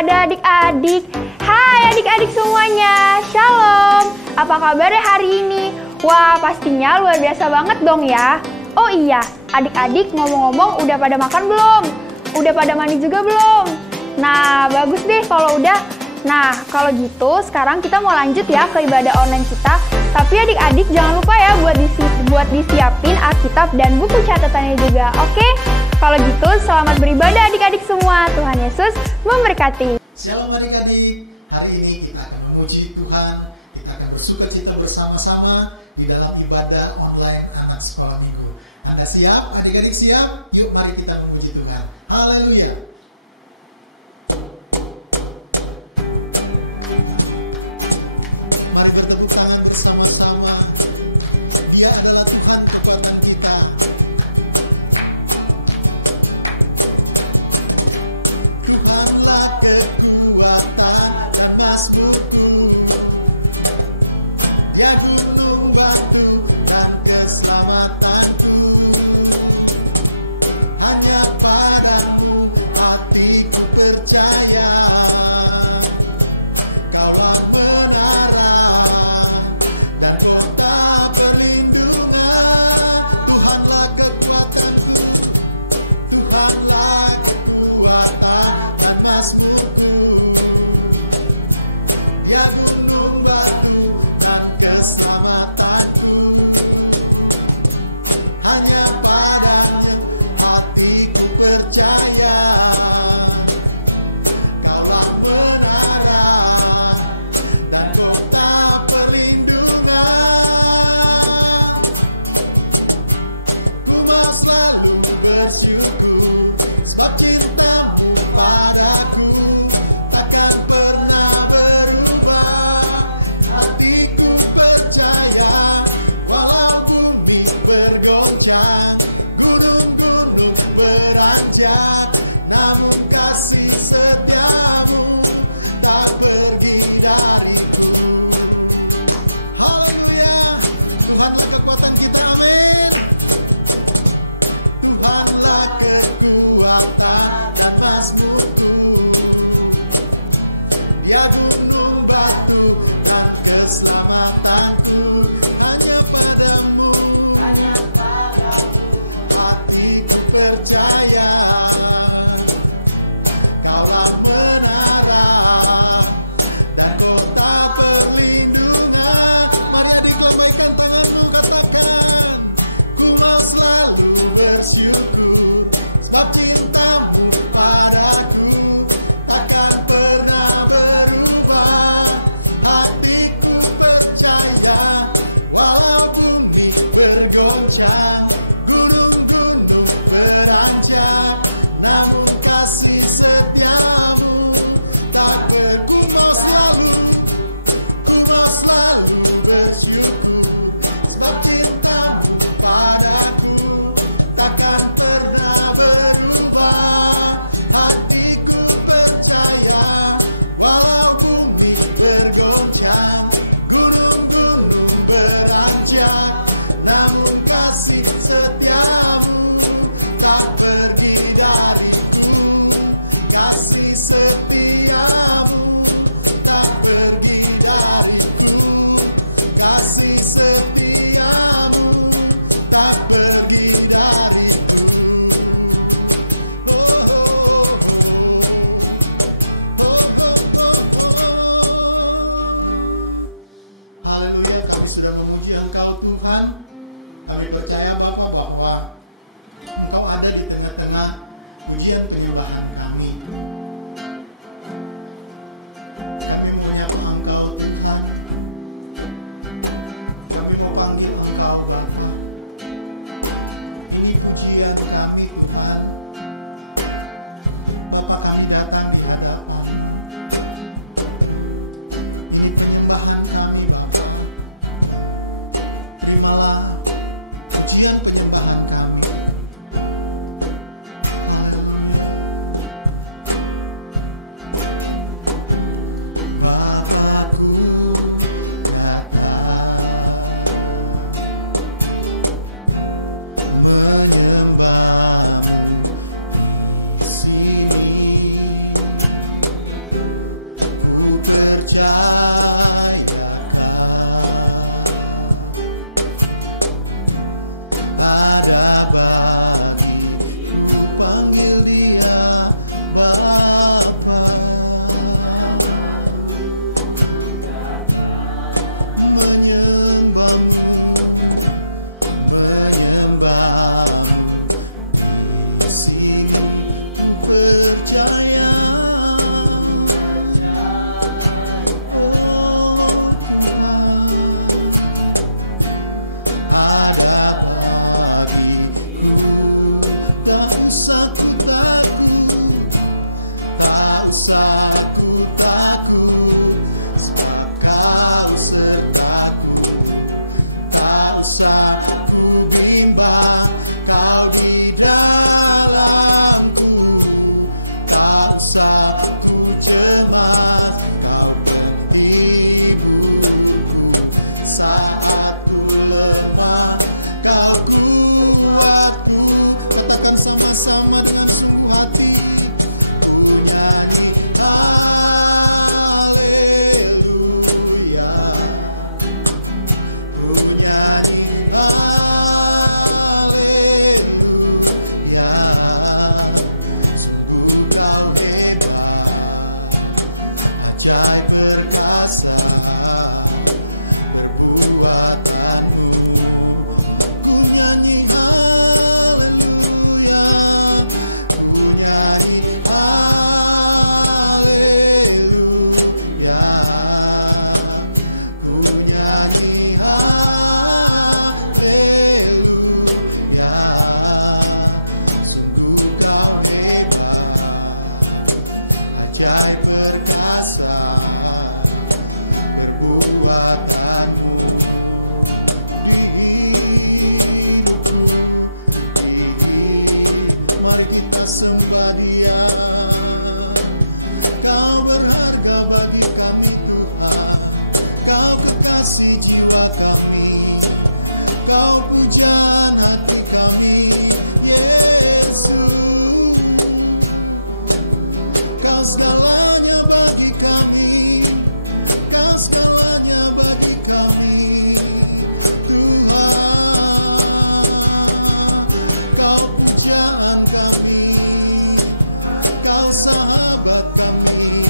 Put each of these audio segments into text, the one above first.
ada adik-adik. Hai adik-adik semuanya, Shalom. Apa kabarnya hari ini? Wah, pastinya luar biasa banget dong ya. Oh iya, adik-adik ngomong-ngomong udah pada makan belum? Udah pada mandi juga belum? Nah, bagus deh kalau udah. Nah, kalau gitu sekarang kita mau lanjut ya ke ibadah online kita. Tapi adik-adik jangan lupa ya buat disiapin Alkitab dan buku catatannya juga, oke? Kalau gitu selamat beribadah adik-adik semua. Tuhan Yesus memberkati. Shalom adik-adik. Hari ini kita akan memuji Tuhan. Kita akan bersukacita bersama-sama di dalam ibadah online anak sekolah minggu. Anda siap? Adik-adik siap? Yuk mari kita memuji Tuhan. Haleluya. Mari bertepuk tangan bersama-sama. Dia adalah Tuhan kekuatan kita. Tuhanlah kekuatan dan mazmurku. Dia gunung batu dan keselamatanku. Hanya padamu hatiku percaya. Kaulah menara dan kota perlindungan. Tuhanlah kekuatanku, Tuhanlah kekuatan dan mazmurku. Dia gunung batu dan keselamatanku. Hanya padanya hatiku percaya. Kaulah menara dan kota perlindungan. Ku mau selalu bersyukur, sebab cintamu padaku takkan pernah berubah. Hatiku percaya, walau bumi bergoncang, gunung-gunung beranjak, namun kasih setiamu tak pergi dariku. Haleluya. Tuhanlah kekuatan kita, amin. Tuhanlah kekuatan dan mazmurku. Dia gunung batu dan keselamatanku. Hanya padamu hatiku percaya. Kaulah menara dan kota perlindungan. Mari adik lambaikan tanganmu, katakan, ku mau selalu bersyukur, sebab cintamu padaku takkan pernah berubah. Hatiku percaya, walau bumi bergoncang, gunung-gunung beranjak, namun kasih setiamu tak ku mau selalu bersyukur, sebab cintamu padaku takkan pernah berubah. Hatiku percaya, walau bumi bergoncang, gunung-gunung beranjak, namun kasih setiamu tak pergi dariku. Kasih setiamu tak pergi dariku. Kasih setiamu tak pergi dariku. Oh, oh, oh. Oh, oh, oh, oh. Haleluya, kami sudah memuji Engkau Tuhan. Kami percaya Bapa bahwa Engkau ada di tengah-tengah pujian penyembahan kami. Kami mau menyapa Engkau Tuhan. Kami mau panggil Engkau Bapa. Ini pujian kami Tuhan. Bapa, kami datang di hadapan-Mu. Ini penyembahan kami Bapa. Terimalah pujian penyembahan kami. Haleluya. Bapakku datang menyembah-Mu di sini. percayakan, ada bagiku, panggil dia Bapa. Menyembahmu, menyembahmu, di sini ku percaya. Oh Tuhan, ada bagiku, tak usah ku takut, tak usah ku takut, sebab Kau sertaku. Tak usah ku bimbang, Kau di dalamku. Tak usah ku cemas, Kau penghiburku. Saat ku lemah, Kau kuatku. Katakan sama-sama dengan sungguh hati. Ku nyanyi haleluya, ku nyanyi haleluya. Sungguh Kau hebat, ajaib perkasa perbuatanmu. Ku nyanyi haleluya, ku nyanyi haleluya, ku nyanyi haleluya. Sungguh Kau hebat, ajaib perkasa perbuatanmu di hidupku. Mari kita sembah Dia. Kau berharga bagi kami Tuhan, Kau kekasih jiwa kami, Kau pujaan hati kami, Yesus. Kau segalanya bagi kami, Kau segalanya bagi kami, Tuhan. Kau pujaan kami, Kau sahabat kami,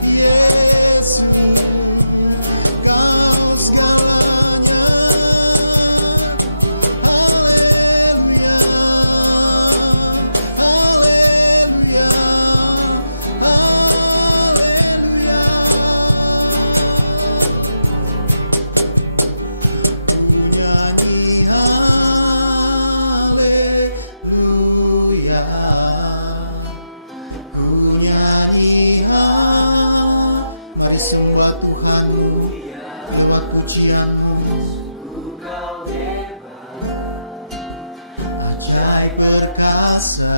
Yesus. Kau segalanya. Haleluya, haleluya, haleluya. Ku nyanyi haleluya, ku nyanyi Mari sembah Tuhanmu lewat pujianmu. Ajaib perkasa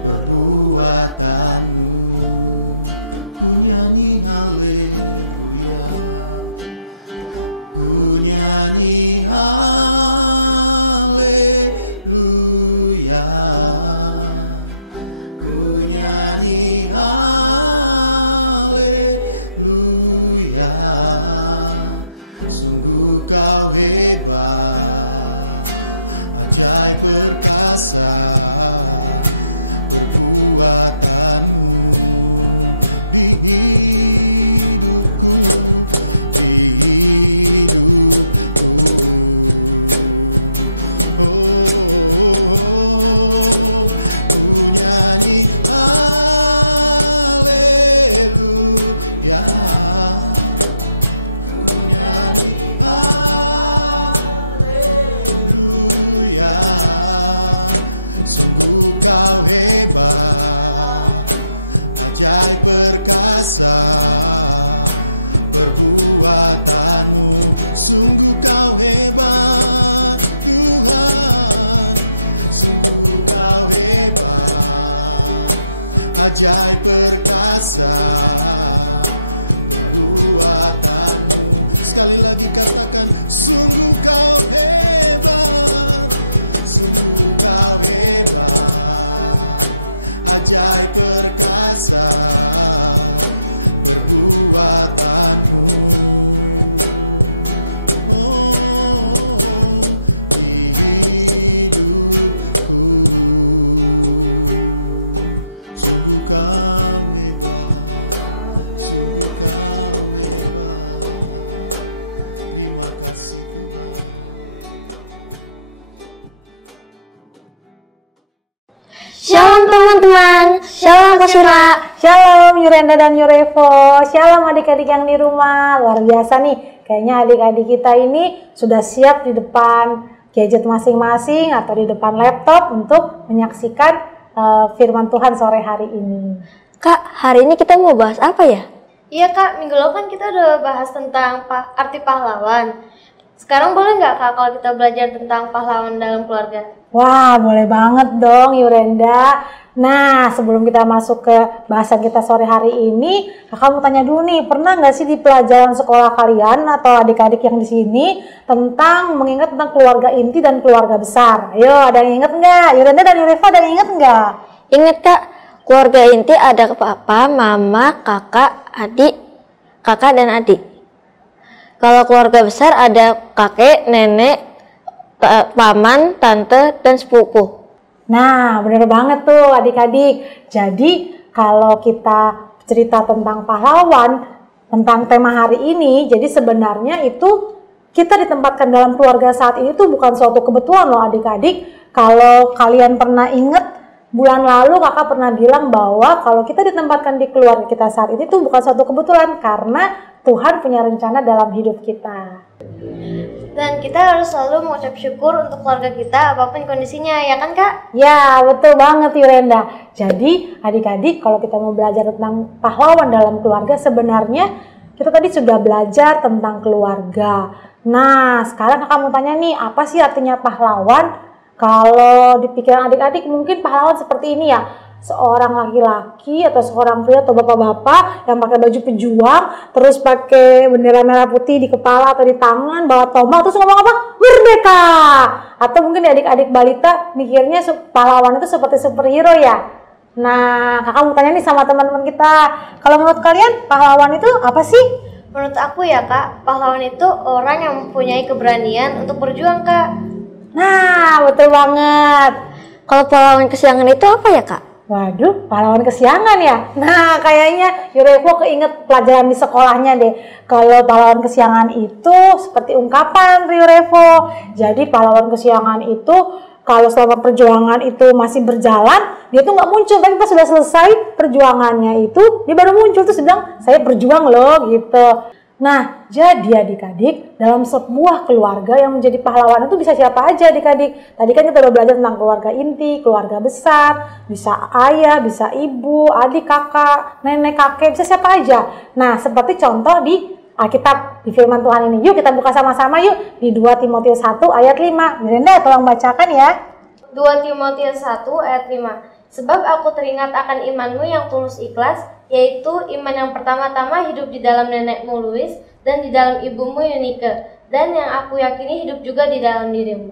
perbuatanmu. Ku nyanyi haleluya, ku nyanyi haleluya, ku nyanyi haleluya. Sungguh Kau hebat, ajaib perkasa perbuatanmu di hidupku, di hidupku. Oh, ku nyanyi haleluya, ku nyanyi haleluya. Sungguh Kau hebat, ajaib perkasa perbuatanmu. Sungguh Kau hebat Tuhan, sungguh Kau hebat, ajaib perkasa perbuatanmu. Sekali lagi katakan, sungguh Kau hebat, sungguh Kau hebat, ajaib perkasa perbuatanmu. Oh, di hidupku sungguh kau hebat, sungguh kau hebat. Terima kasih Tuhan. Shalom teman-teman, shalom Kak Sura, Shalom Yurenda dan Yurevo, shalom adik-adik yang di rumah. Luar biasa nih, kayaknya adik-adik kita ini sudah siap di depan gadget masing-masing atau di depan laptop untuk menyaksikan firman Tuhan sore hari ini. Kak, hari ini kita mau bahas apa ya? Iya Kak, minggu lalu kan kita udah bahas tentang arti pahlawan. Sekarang boleh nggak Kak kalau kita belajar tentang pahlawan dalam keluarga? Wah, boleh banget dong Yurenda. Nah, sebelum kita masuk ke bahasan kita sore hari ini, kakak mau tanya dulu nih, pernah nggak sih di pelajaran sekolah kalian atau adik-adik yang di sini tentang mengingat tentang keluarga inti dan keluarga besar? Ayo, ada yang inget nggak? Yurenda dan Yureva ada yang inget nggak? Ingat Kak, keluarga inti ada papa, mama, kakak, adik, kakak dan adik. Kalau keluarga besar ada kakek, nenek, paman, tante, dan sepupu. Nah, bener banget tuh adik-adik. Jadi, kalau kita cerita tentang pahlawan, tentang tema hari ini, jadi sebenarnya itu kita ditempatkan dalam keluarga saat ini tuh bukan suatu kebetulan loh adik-adik. Kalau kalian pernah inget, bulan lalu kakak pernah bilang bahwa kalau kita ditempatkan di keluarga kita saat ini tuh bukan suatu kebetulan, karena Tuhan punya rencana dalam hidup kita. Dan kita harus selalu mengucap syukur untuk keluarga kita apapun kondisinya, ya kan Kak? Ya, betul banget Yurenda. Jadi adik-adik kalau kita mau belajar tentang pahlawan dalam keluarga, sebenarnya kita tadi sudah belajar tentang keluarga. Nah, sekarang kakak mau tanya nih, apa sih artinya pahlawan? Kalau di pikiran adik-adik mungkin pahlawan seperti ini ya, seorang laki-laki atau seorang pria atau bapak-bapak yang pakai baju pejuang, terus pakai bendera merah putih di kepala atau di tangan, bawa tombak, terus ngomong apa? Merdeka! Atau mungkin adik-adik balita mikirnya pahlawan itu seperti superhero ya. Nah, kakak mau tanya nih sama teman-teman kita, kalau menurut kalian pahlawan itu apa sih? Menurut aku ya Kak, pahlawan itu orang yang mempunyai keberanian untuk berjuang Kak. Nah, betul banget. Kalau pahlawan kesiangan itu apa ya Kak? Waduh, pahlawan kesiangan ya? Nah, kayaknya Yurevo keinget pelajaran di sekolahnya deh. Kalau pahlawan kesiangan itu seperti ungkapan Yurevo. Jadi pahlawan kesiangan itu kalau selama perjuangan itu masih berjalan, dia tuh nggak muncul. Tapi pas sudah selesai perjuangannya itu, dia baru muncul terus bilang, saya berjuang loh gitu. Nah, jadi adik-adik, dalam sebuah keluarga yang menjadi pahlawan itu bisa siapa aja adik-adik. Tadi kan kita udah belajar tentang keluarga inti, keluarga besar, bisa ayah, bisa ibu, adik, kakak, nenek, kakek, bisa siapa aja. Nah, seperti contoh di Alkitab, di firman Tuhan ini. Yuk kita buka sama-sama yuk, di 2 Timotius 1 ayat 5. Miranda, tolong bacakan ya. 2 Timotius 1 ayat 5. Sebab aku teringat akan imanmu yang tulus ikhlas, yaitu iman yang pertama-tama hidup di dalam nenekmu Louis dan di dalam ibumu Eunike, dan yang aku yakini hidup juga di dalam dirimu.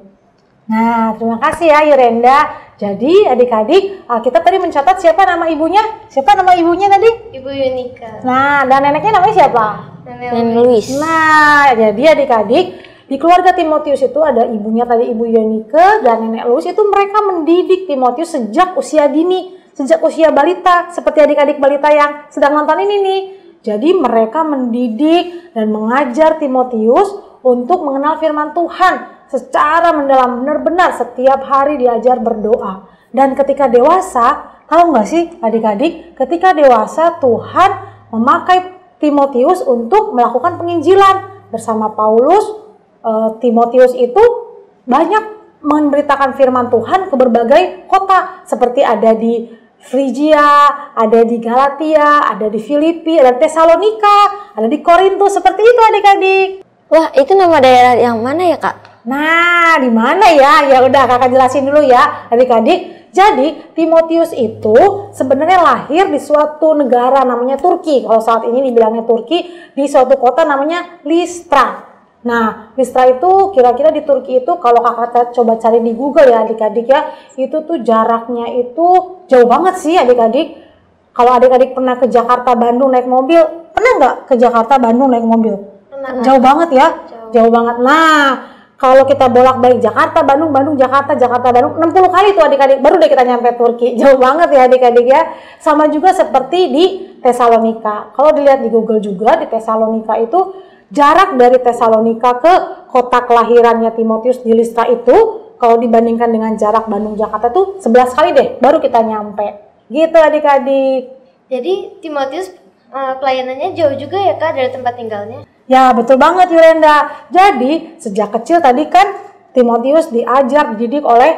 Nah, terima kasih ya Yurenda. Jadi adik-adik, kita tadi mencatat siapa nama ibunya? Siapa nama ibunya tadi? Ibu Eunike. Nah, dan neneknya namanya siapa? Nenek Louis. Nah, jadi adik-adik, di keluarga Timotius itu ada ibunya tadi, Ibu Eunike dan Nenek Louis. Itu mereka mendidik Timotius sejak usia dini, sejak usia balita, seperti adik-adik balita yang sedang nonton ini nih. Jadi mereka mendidik dan mengajar Timotius untuk mengenal firman Tuhan secara mendalam, benar-benar setiap hari diajar berdoa. Dan ketika dewasa, tahu nggak sih adik-adik, ketika dewasa Tuhan memakai Timotius untuk melakukan penginjilan bersama Paulus. Timotius itu banyak memberitakan firman Tuhan ke berbagai kota, seperti ada di Frigia, ada di Galatia, ada di Filipi, ada di Tesalonika, ada di Korintus, seperti itu adik-adik. Wah, itu nama daerah yang mana ya Kak? Nah, di mana ya? Ya udah kakak jelasin dulu ya adik-adik. Jadi Timotius itu sebenarnya lahir di suatu negara namanya Turki. Kalau saat ini dibilangnya Turki, di suatu kota namanya Listra. Nah, Listra itu kira-kira di Turki itu kalau kakak coba cari di Google ya adik-adik ya, itu tuh jaraknya itu jauh banget sih adik-adik. Kalau adik-adik pernah ke Jakarta Bandung naik mobil, pernah nggak ke Jakarta Bandung naik mobil? Pernah. Jauh banget ya, jauh banget. Nah, kalau kita bolak-balik Jakarta Bandung, Bandung Jakarta, Jakarta Bandung 60 kali tuh adik-adik, baru deh kita nyampe Turki. Jauh banget ya adik-adik ya. Sama juga seperti di Tesalonika. Kalau dilihat di Google juga di Tesalonika itu jarak dari Tesalonika ke kota kelahirannya Timotius di Listra itu kalau dibandingkan dengan jarak Bandung Jakarta tuh 11 kali deh baru kita nyampe. Gitu adik-adik. Jadi Timotius pelayanannya jauh juga ya Kak dari tempat tinggalnya? Ya betul banget Yurenda. Jadi sejak kecil tadi kan Timotius diajar, dididik oleh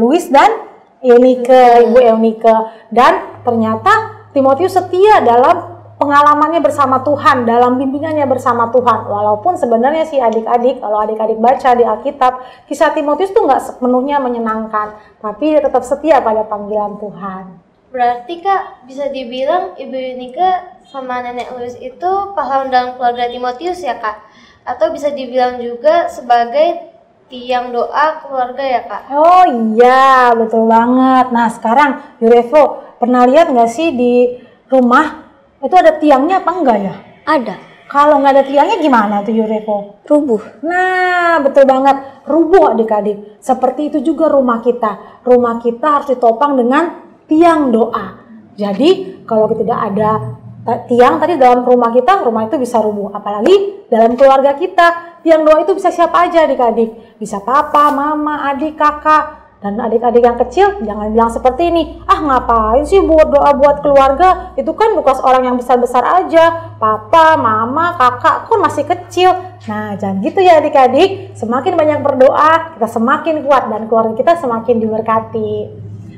Louis dan Eunike, Ibu Eunike. Dan ternyata Timotius setia dalam pengalamannya bersama Tuhan, dalam bimbingannya bersama Tuhan. Walaupun sebenarnya sih adik-adik, kalau adik-adik baca di Alkitab, kisah Timotius tuh nggak sepenuhnya menyenangkan, tapi dia tetap setia pada panggilan Tuhan. Berarti Kak bisa dibilang Ibu Eunike sama Nenek Louis itu pahlawan dalam keluarga Timotius ya Kak? Atau bisa dibilang juga sebagai tiang doa keluarga ya Kak? Oh iya, betul banget. Nah sekarang Yurevo, pernah lihat nggak sih di rumah itu ada tiangnya apa enggak ya? Ada. Kalau nggak ada tiangnya gimana tuh Yurevo? Rubuh. Nah betul banget, rubuh adik-adik. Seperti itu juga rumah kita. Rumah kita harus ditopang dengan tiang doa. Jadi kalau tidak ada tiang tadi dalam rumah kita, rumah itu bisa rubuh. Apalagi dalam keluarga kita, tiang doa itu bisa siapa aja adik-adik. Bisa papa, mama, adik, kakak. Dan adik-adik yang kecil jangan bilang seperti ini, ah ngapain sih buat doa buat keluarga, itu kan tugas orang yang besar-besar aja, papa, mama, kakak, kan masih kecil. Nah jangan gitu ya adik-adik, semakin banyak berdoa kita semakin kuat dan keluarga kita semakin diberkati.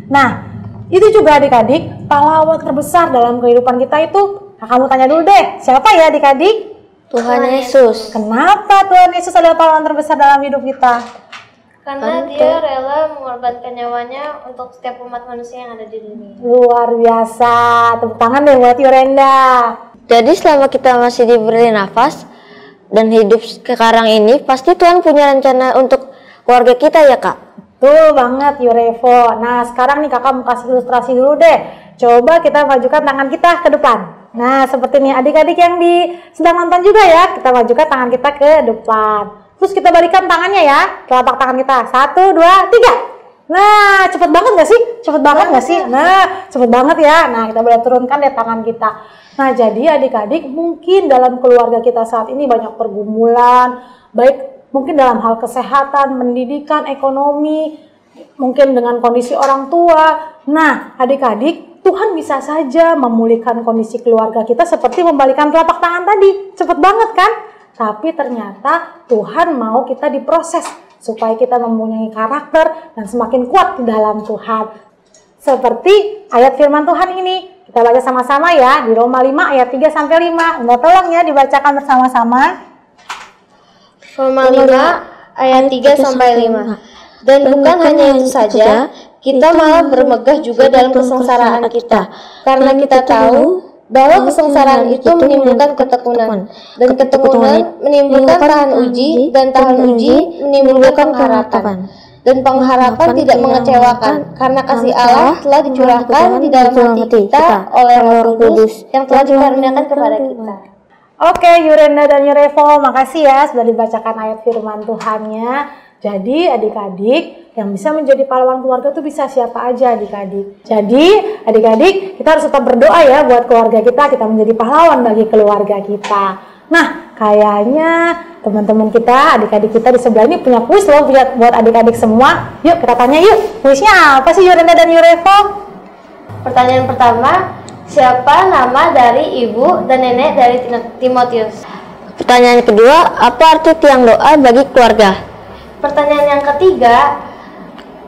Nah itu juga adik-adik, pahlawan terbesar dalam kehidupan kita itu, nah, kamu tanya dulu deh, siapa ya adik-adik? Tuhan Yesus. Kenapa Tuhan Yesus adalah pahlawan terbesar dalam hidup kita? Karena dia rela mengorbankan nyawanya untuk setiap umat manusia yang ada di dunia. Luar biasa, tepuk tangan deh buat Yurenda. Jadi selama kita masih diberi nafas dan hidup sekarang ini, pasti Tuhan punya rencana untuk keluarga kita ya Kak? Betul banget Yurevo. Nah sekarang nih kakak mau kasih ilustrasi dulu deh. Coba kita majukan tangan kita ke depan. Nah seperti ini adik-adik yang sedang nonton juga ya, kita majukan tangan kita ke depan. Terus kita balikan tangannya ya, telapak tangan kita. 1, 2, 3. Nah, cepet banget gak sih? Cepet banget gak sih? Nah, cepet banget ya. Nah, kita boleh turunkan deh tangan kita. Nah, jadi adik-adik mungkin dalam keluarga kita saat ini banyak pergumulan, baik mungkin dalam hal kesehatan, pendidikan, ekonomi, mungkin dengan kondisi orang tua. Nah, adik-adik, Tuhan bisa saja memulihkan kondisi keluarga kita seperti membalikan telapak tangan tadi. Cepet banget kan? Tapi ternyata Tuhan mau kita diproses supaya kita mempunyai karakter dan semakin kuat di dalam Tuhan. Seperti ayat firman Tuhan ini. Kita baca sama-sama ya di Roma 5 ayat 3 sampai 5. Nah, tolong ya dibacakan bersama-sama. Roma 5 ayat 3 sampai 5. Dan bukan hanya itu saja, kita malah bermegah juga dalam kesengsaraan kita. Karena kita tahu bahwa kesengsaraan itu menimbulkan ketekunan, dan ketekunan menimbulkan tahan uji, dan tahan uji menimbulkan pengharapan. Dan pengharapan tidak mengecewakan, karena kasih Allah telah dicurahkan di dalam hati kita oleh Roh Kudus yang telah dikaruniakan kepada kita. Oke, Yurenda dan Yurevo, makasih ya sudah dibacakan ayat firman Tuhannya. Jadi adik-adik yang bisa menjadi pahlawan keluarga itu bisa siapa aja adik-adik. Jadi adik-adik kita harus tetap berdoa ya buat keluarga kita menjadi pahlawan bagi keluarga kita. Nah kayaknya teman-teman kita, adik-adik kita di sebelah ini punya kuis loh buat adik-adik semua. Yuk kita tanya yuk, kuisnya apa sih Yurenda dan Yurevo? Pertanyaan pertama, siapa nama dari ibu dan nenek dari Timotius? Pertanyaan kedua, apa arti tiang doa bagi keluarga? Pertanyaan yang ketiga,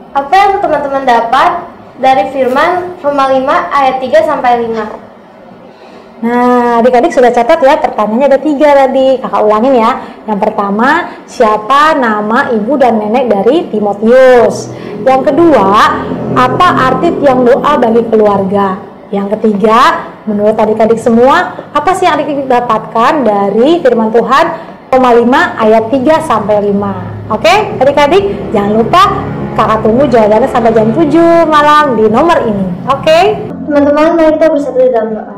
apa yang teman-teman dapat dari firman Roma 5 ayat 3 sampai 5? Nah, adik-adik sudah catat ya, pertanyaannya ada 3 tadi. Kakak ulangin ya. Yang pertama, siapa nama ibu dan nenek dari Timotius? Yang kedua, apa arti tiang doa bagi keluarga? Yang ketiga, menurut adik-adik semua, apa sih yang adik-adik dapatkan dari firman Tuhan ayat 3 sampai 5. Oke, adik-adik, jangan lupa kakak tunggu jawabannya sampai jam 7 malam di nomor ini. Oke? Teman-teman, mari kita bersatu di dalam doa.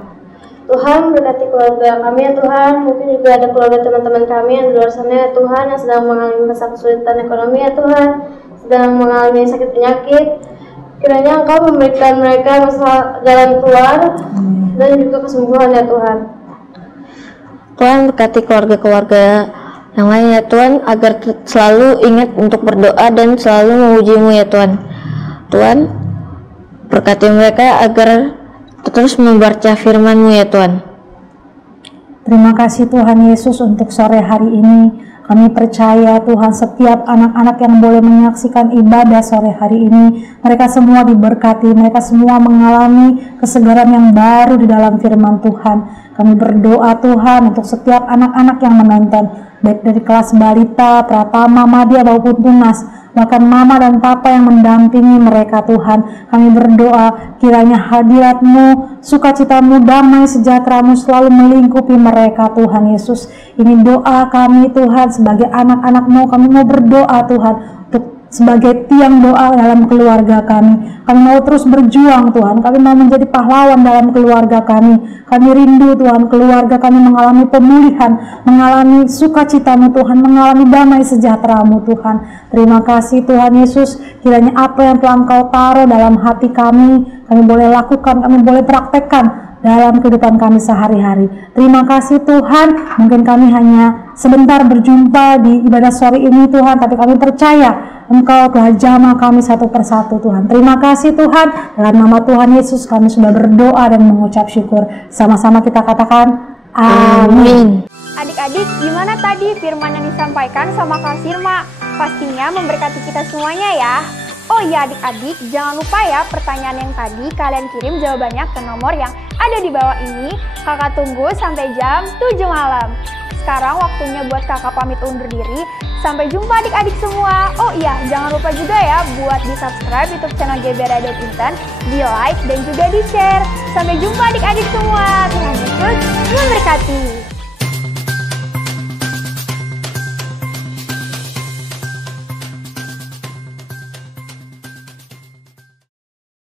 Tuhan, berkati keluarga kami ya Tuhan. Mungkin juga ada keluarga teman-teman kami yang di luar sana ya Tuhan, yang sedang mengalami masa kesulitan ekonomi ya Tuhan, sedang mengalami sakit penyakit. Kiranya Engkau memberikan mereka jalan keluar dan juga kesembuhan ya Tuhan. Tuhan, berkati keluarga-keluarga yang lain ya Tuhan, agar selalu ingat untuk berdoa dan selalu memuji-Mu ya Tuhan. Tuhan, berkati mereka agar terus membaca firman-Mu ya Tuhan. Terima kasih Tuhan Yesus untuk sore hari ini. Kami percaya Tuhan, setiap anak-anak yang boleh menyaksikan ibadah sore hari ini, mereka semua diberkati, mereka semua mengalami kesegaran yang baru di dalam firman Tuhan. Kami berdoa Tuhan untuk setiap anak-anak yang menonton, baik dari kelas balita, pratama, madya maupun tunas, bahkan mama dan papa yang mendampingi mereka Tuhan. Kami berdoa kiranya hadirat-Mu, sukacita-Mu, damai sejahtera-Mu selalu melingkupi mereka Tuhan Yesus. Ini doa kami Tuhan sebagai anak-anak-Mu. Kami mau berdoa Tuhan untuk sebagai tiang doa dalam keluarga kami. Kami mau terus berjuang Tuhan. Kami mau menjadi pahlawan dalam keluarga kami. Kami rindu Tuhan keluarga kami mengalami pemulihan, mengalami sukacita-Mu Tuhan, mengalami damai sejahtera-Mu Tuhan. Terima kasih Tuhan Yesus. Kiranya apa yang telah Engkau taruh dalam hati kami boleh lakukan, kami boleh praktekkan dalam kehidupan kami sehari-hari. Terima kasih Tuhan, mungkin kami hanya sebentar berjumpa di ibadah sore ini Tuhan, tapi kami percaya Engkau telah jamah kami satu persatu Tuhan. Terima kasih Tuhan, dalam nama Tuhan Yesus kami sudah berdoa dan mengucap syukur. Sama-sama kita katakan amin. Adik-adik, gimana tadi firman yang disampaikan sama Kak Sirma? Pastinya memberkati kita semuanya ya. Oh iya adik-adik, jangan lupa ya pertanyaan yang tadi kalian kirim jawabannya ke nomor yang ada di bawah ini. Kakak tunggu sampai jam 7 malam. Sekarang waktunya buat kakak pamit undur diri. Sampai jumpa adik-adik semua. Oh iya, jangan lupa juga ya buat di subscribe YouTube channel GB Radio Intan, di like dan juga di share. Sampai jumpa adik-adik semua.